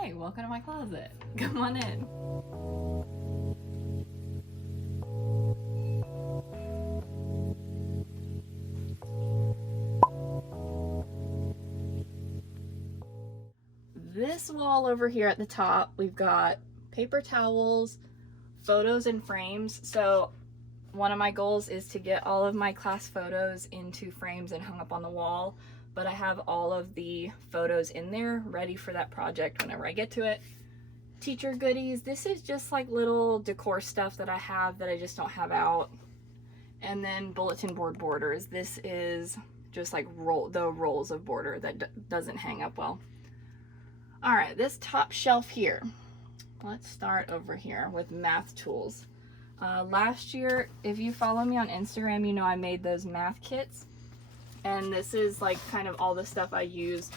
Hey, welcome to my closet. Come on in. This wall over here at the top, we've got paper towels, photos and frames. So one of my goals is to get all of my class photos into frames and hung up on the wall, but I have all of the photos in there ready for that project whenever I get to it. Teacher goodies, this is just like little decor stuff that I have that I just don't have out. And then bulletin board borders. This is just like the rolls of border that doesn't hang up well. All right, this top shelf here. Let's start over here with math tools. Last year, if you follow me on Instagram, you know I made those math kits. And this is like kind of all the stuff I used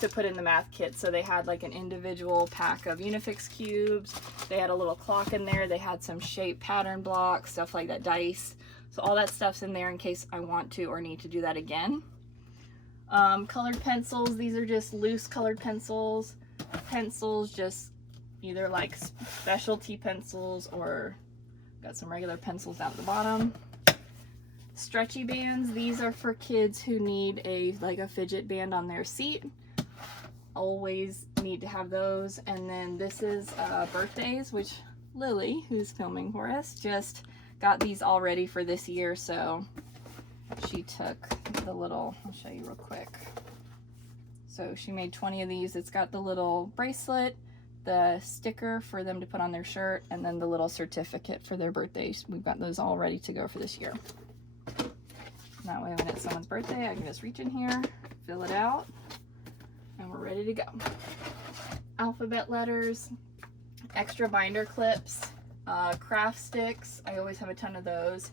to put in the math kit. So they had like an individual pack of Unifix cubes. They had a little clock in there. They had some shape pattern blocks, stuff like that, dice. So all that stuff's in there in case I want to or need to do that again. Colored pencils. These are just loose colored pencils. Pencils, just either like specialty pencils or got some regular pencils down at the bottom. Stretchy bands. These are for kids who need a fidget band on their seat. Always need to have those. And then this is birthdays, which Lily, who's filming for us, just got these all ready for this year. So she took the little, I'll show you real quick. So she made 20 of these. It's got the little bracelet, the sticker for them to put on their shirt, and then the little certificate for their birthdays. We've got those all ready to go for this year. That way when it's someone's birthday, I can just reach in here, fill it out, and we're ready to go. Alphabet letters, extra binder clips, craft sticks. I always have a ton of those.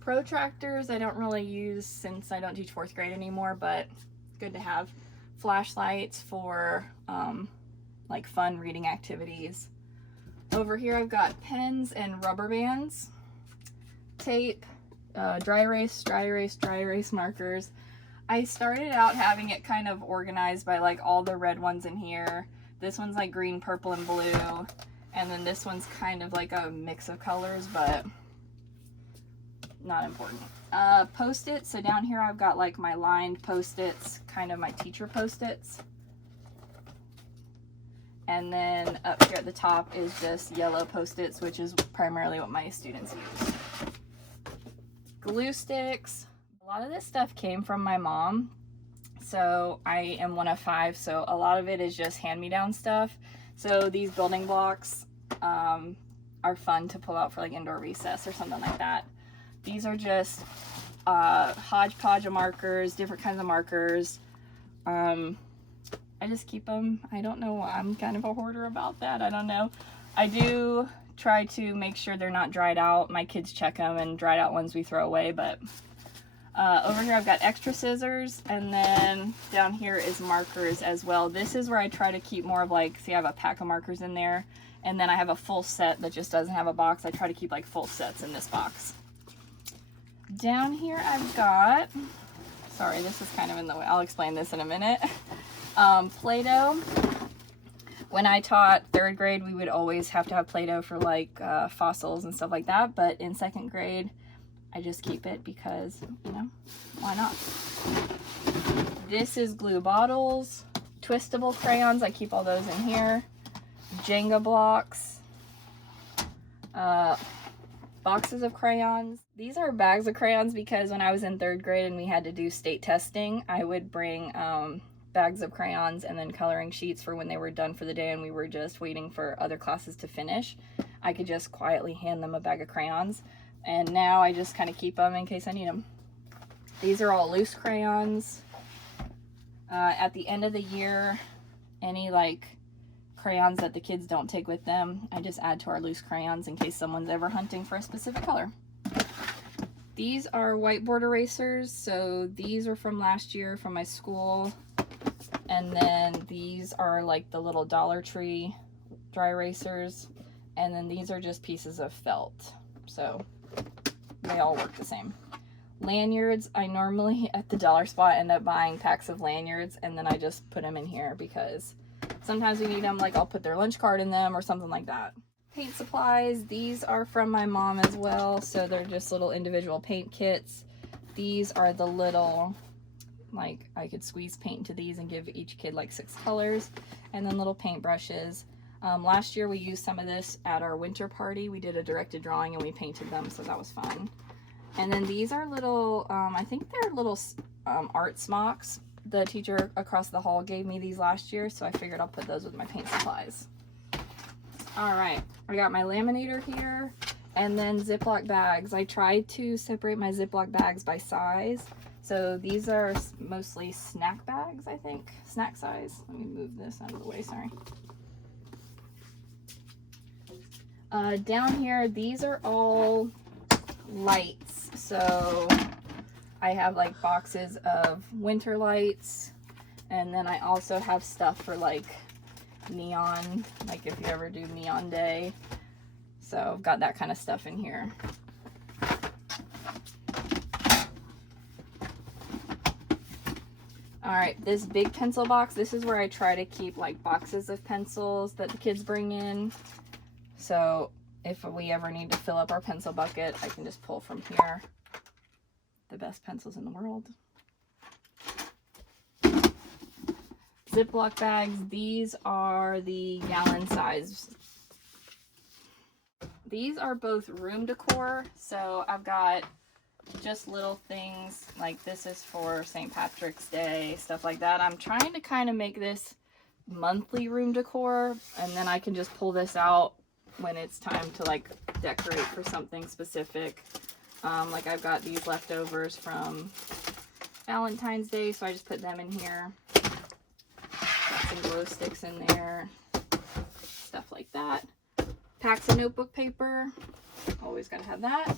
Protractors I don't really use since I don't teach 4th grade anymore, but good to have. Flashlights for like fun reading activities. Over here I've got pens and rubber bands, tape, dry erase markers. I started out having it kind of organized by like all the red ones in here. This one's like green, purple, and blue, and then this one's kind of like a mix of colors, but not important. Post-its. So down here I've got like my lined post-its, kind of my teacher post-its. And then up here at the top is just yellow post-its, which is primarily what my students use. Glue sticks. A lot of this stuff came from my mom. So I am one of 5, so a lot of it is just hand-me-down stuff. So these building blocks are fun to pull out for like indoor recess or something like that. These are just hodgepodge of markers, different kinds of markers. I just keep them. I don't know. I'm kind of a hoarder about that. I don't know. I do try to make sure they're not dried out. My kids check them, and dried out ones we throw away. But over here I've got extra scissors, and then down here is markers as well. This is where I try to keep more of like, see, I have a pack of markers in there, and then I have a full set that just doesn't have a box. I try to keep like full sets in this box. Down here I've got, sorry, this is kind of in the way. I'll explain this in a minute. Play-Doh. When I taught 3rd grade, we would always have to have Play-Doh for like fossils and stuff like that. But in 2nd grade, I just keep it because, you know, why not? This is glue bottles, twistable crayons. I keep all those in here. Jenga blocks. Boxes of crayons. These are bags of crayons because when I was in 3rd grade and we had to do state testing, I would bring bags of crayons and then coloring sheets for when they were done for the day and we were just waiting for other classes to finish. I could just quietly hand them a bag of crayons, and now I just kind of keep them in case I need them. These are all loose crayons. At the end of the year, any like crayons that the kids don't take with them, I just add to our loose crayons in case someone's ever hunting for a specific color. These are whiteboard erasers, so these are from last year from my school, and then these are like the little Dollar Tree dry erasers, and then these are just pieces of felt, so they all work the same. Lanyards, I normally at the dollar spot end up buying packs of lanyards, and then I just put them in here because Sometimes we need them, like I'll put their lunch card in them or something like that. Paint supplies, these are from my mom as well, so they're just little individual paint kits. These are the little, like I could squeeze paint into these and give each kid like 6 colors, and then little paint brushes. Last year we used some of this at our winter party. We did a directed drawing and we painted them, so that was fun. And then these are little, I think they're little art smocks. The teacher across the hall gave me these last year, so I figured I'll put those with my paint supplies. All right, I got my laminator here, and then Ziploc bags. I tried to separate my Ziploc bags by size. So these are mostly snack bags, I think, snack size. Let me move this out of the way, sorry. Down here, these are all lights. So I have like boxes of winter lights, and then I also have stuff for like neon, like if you ever do neon day. So I've got that kind of stuff in here. All right, this big pencil box, this is where I try to keep like boxes of pencils that the kids bring in. So if we ever need to fill up our pencil bucket, I can just pull from here. The best pencils in the world. Ziploc bags, these are the gallon size. These are both room decor, so I've got just little things, like this is for St. Patrick's Day, stuff like that. I'm trying to kind of make this monthly room decor, and then I can just pull this out when it's time to like decorate for something specific. Like I've got these leftovers from Valentine's Day, so I just put them in here. Got some glow sticks in there, stuff like that. Packs of notebook paper, always gotta have that.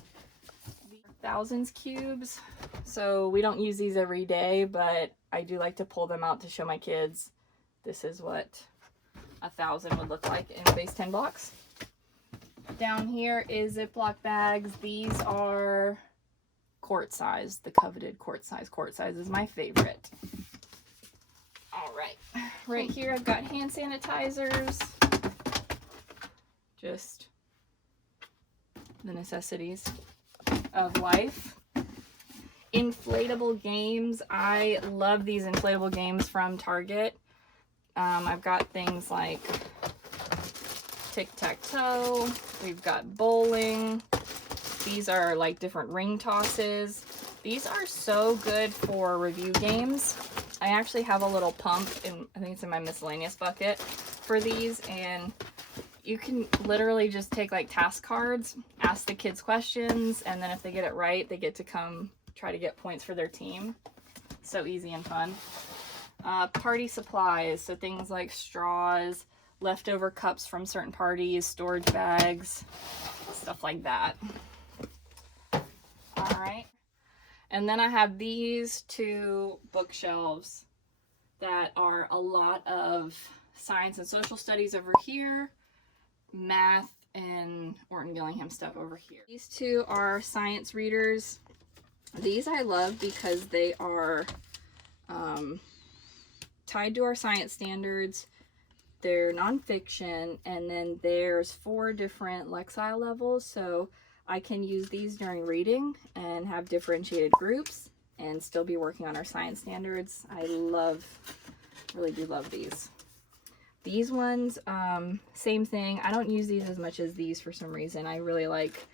Thousands cubes, so we don't use these every day, but I do like to pull them out to show my kids this is what 1,000 would look like in base 10 blocks. Down here is Ziploc bags. These are quart size, the coveted quart size. Quart size is my favorite. All right, right here I've got hand sanitizers, just the necessities of life. Inflatable games. I love these inflatable games from Target. I've got things like tic-tac-toe, we've got bowling. These are like different ring tosses. These are so good for review games. I actually have a little pump, in, I think it's in my miscellaneous bucket for these, and you can literally just take like task cards, ask the kids questions, and then if they get it right, they get to come try to get points for their team. So easy and fun. Party supplies, so things like straws, leftover cups from certain parties, storage bags, stuff like that. All right. And then I have these 2 bookshelves that are a lot of science and social studies over here, math and Orton Gillingham stuff over here. These 2 are science readers. These I love because they are tied to our science standards. They're nonfiction, and then there's 4 different Lexile levels, so I can use these during reading and have differentiated groups and still be working on our science standards. I really do love these. These ones, same thing. I don't use these as much as these for some reason. I really like,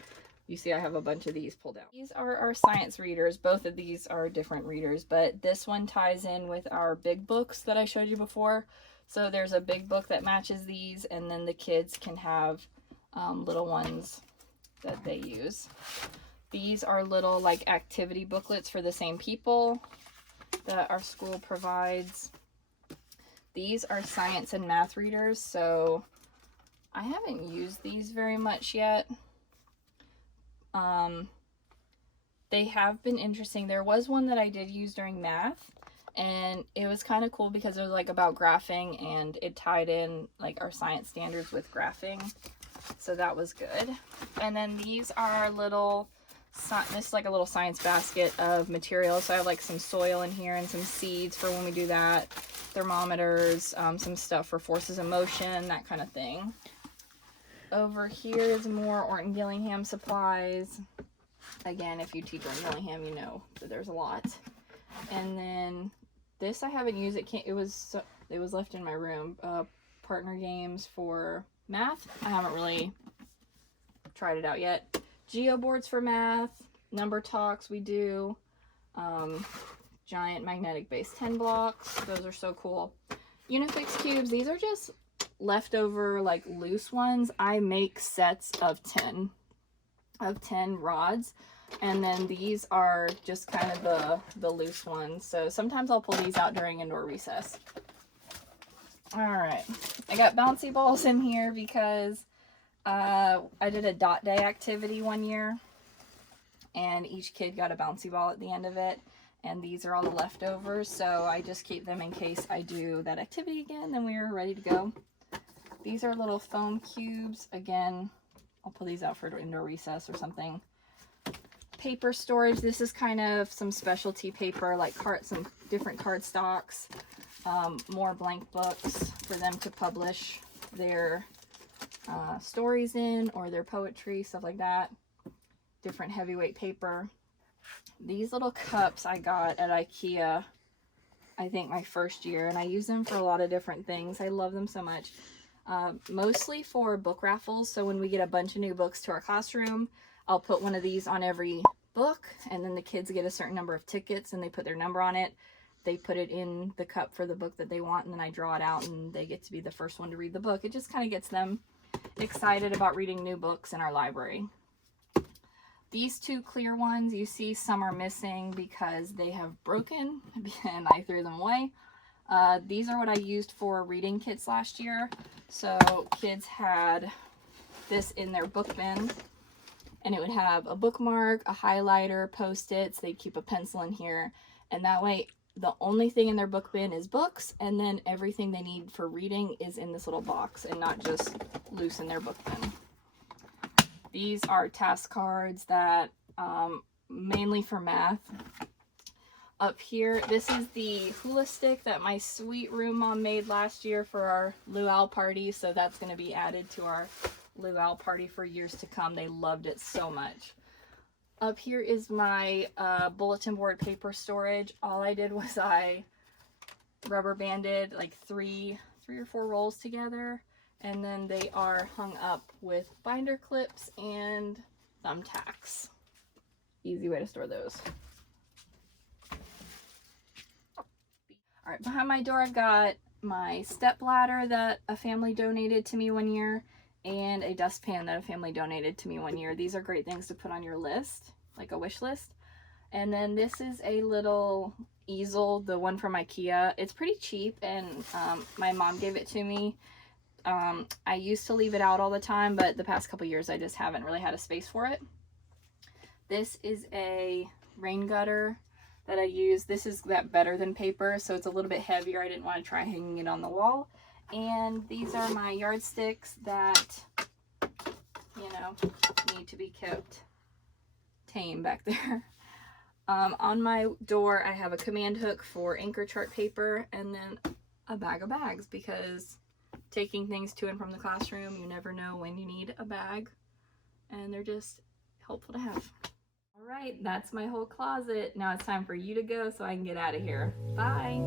you see I have a bunch of these pulled out. These are our science readers. Both of these are different readers, but this one ties in with our big books that I showed you before. So there's a big book that matches these, and then the kids can have little ones that they use. These are little like activity booklets for the same people that our school provides. These are science and math readers, so I haven't used these very much yet. They have been interesting. There was one that I did use during math, and it was kind of cool because it was like about graphing, and it tied in like our science standards with graphing, so that was good. And then these are little, this is like a little science basket of materials. So I have like some soil in here and some seeds for when we do that. thermometers, some stuff for forces of motion, that kind of thing. Over here is more Orton Gillingham supplies. Again, if you teach Orton Gillingham, you know that there's a lot. And then this I haven't used. It was left in my room. Partner games for math. I haven't really tried it out yet. Geo boards for math. Number talks we do. Giant magnetic base 10 blocks. Those are so cool. Unifix cubes. These are just leftover like loose ones. I make sets of 10 rods, and then these are just kind of the loose ones. So sometimes I'll pull these out during indoor recess. All right, I got bouncy balls in here because I did a dot day activity one year, and each kid got a bouncy ball at the end of it. And these are all the leftovers, so I just keep them in case I do that activity again, then we are ready to go. These are little foam cubes. Again, I'll pull these out for indoor recess or something. Paper storage. This is kind of some specialty paper, like some different card stocks, more blank books for them to publish their stories in, or their poetry, stuff like that. Different heavyweight paper. These little cups I got at IKEA, I think my first year, and I use them for a lot of different things. I love them so much. Mostly for book raffles. So when we get a bunch of new books to our classroom, I'll put one of these on every book, and then the kids get a certain number of tickets and they put their number on it. They put it in the cup for the book that they want, and then I draw it out and they get to be the first one to read the book. It just kind of gets them excited about reading new books in our library. These two clear ones, you see some are missing because they have broken and I threw them away. These are what I used for reading kits last year. So kids had this in their book bin, and it would have a bookmark, a highlighter, post-its. They'd keep a pencil in here, and that way the only thing in their book bin is books, and then everything they need for reading is in this little box and not just loose in their book bin. These are task cards that mainly for math. Up here, this is the hula stick that my sweet room mom made last year for our luau party, so that's going to be added to our luau party for years to come. They loved it so much. Up here is my bulletin board paper storage. All I did was I rubber banded like three or four rolls together, and then they are hung up with binder clips and thumbtacks. Easy way to store those. All right, behind my door I've got my step ladder that a family donated to me one year, and a dustpan that a family donated to me one year. These are great things to put on your list, like a wish list. And then this is a little easel, the one from IKEA. It's pretty cheap, and my mom gave it to me. I used to leave it out all the time, but the past couple years I just haven't really had a space for it. This is a rain gutter that I use. This is that better than paper, so it's a little bit heavier. I didn't want to try hanging it on the wall. And these are my yardsticks that, you know, need to be kept tame back there. On my door I have a command hook for anchor chart paper, and then a bag of bags, because taking things to and from the classroom, you never know when you need a bag, and they're just helpful to have. All right, that's my whole closet. Now it's time for you to go so I can get out of here. Bye.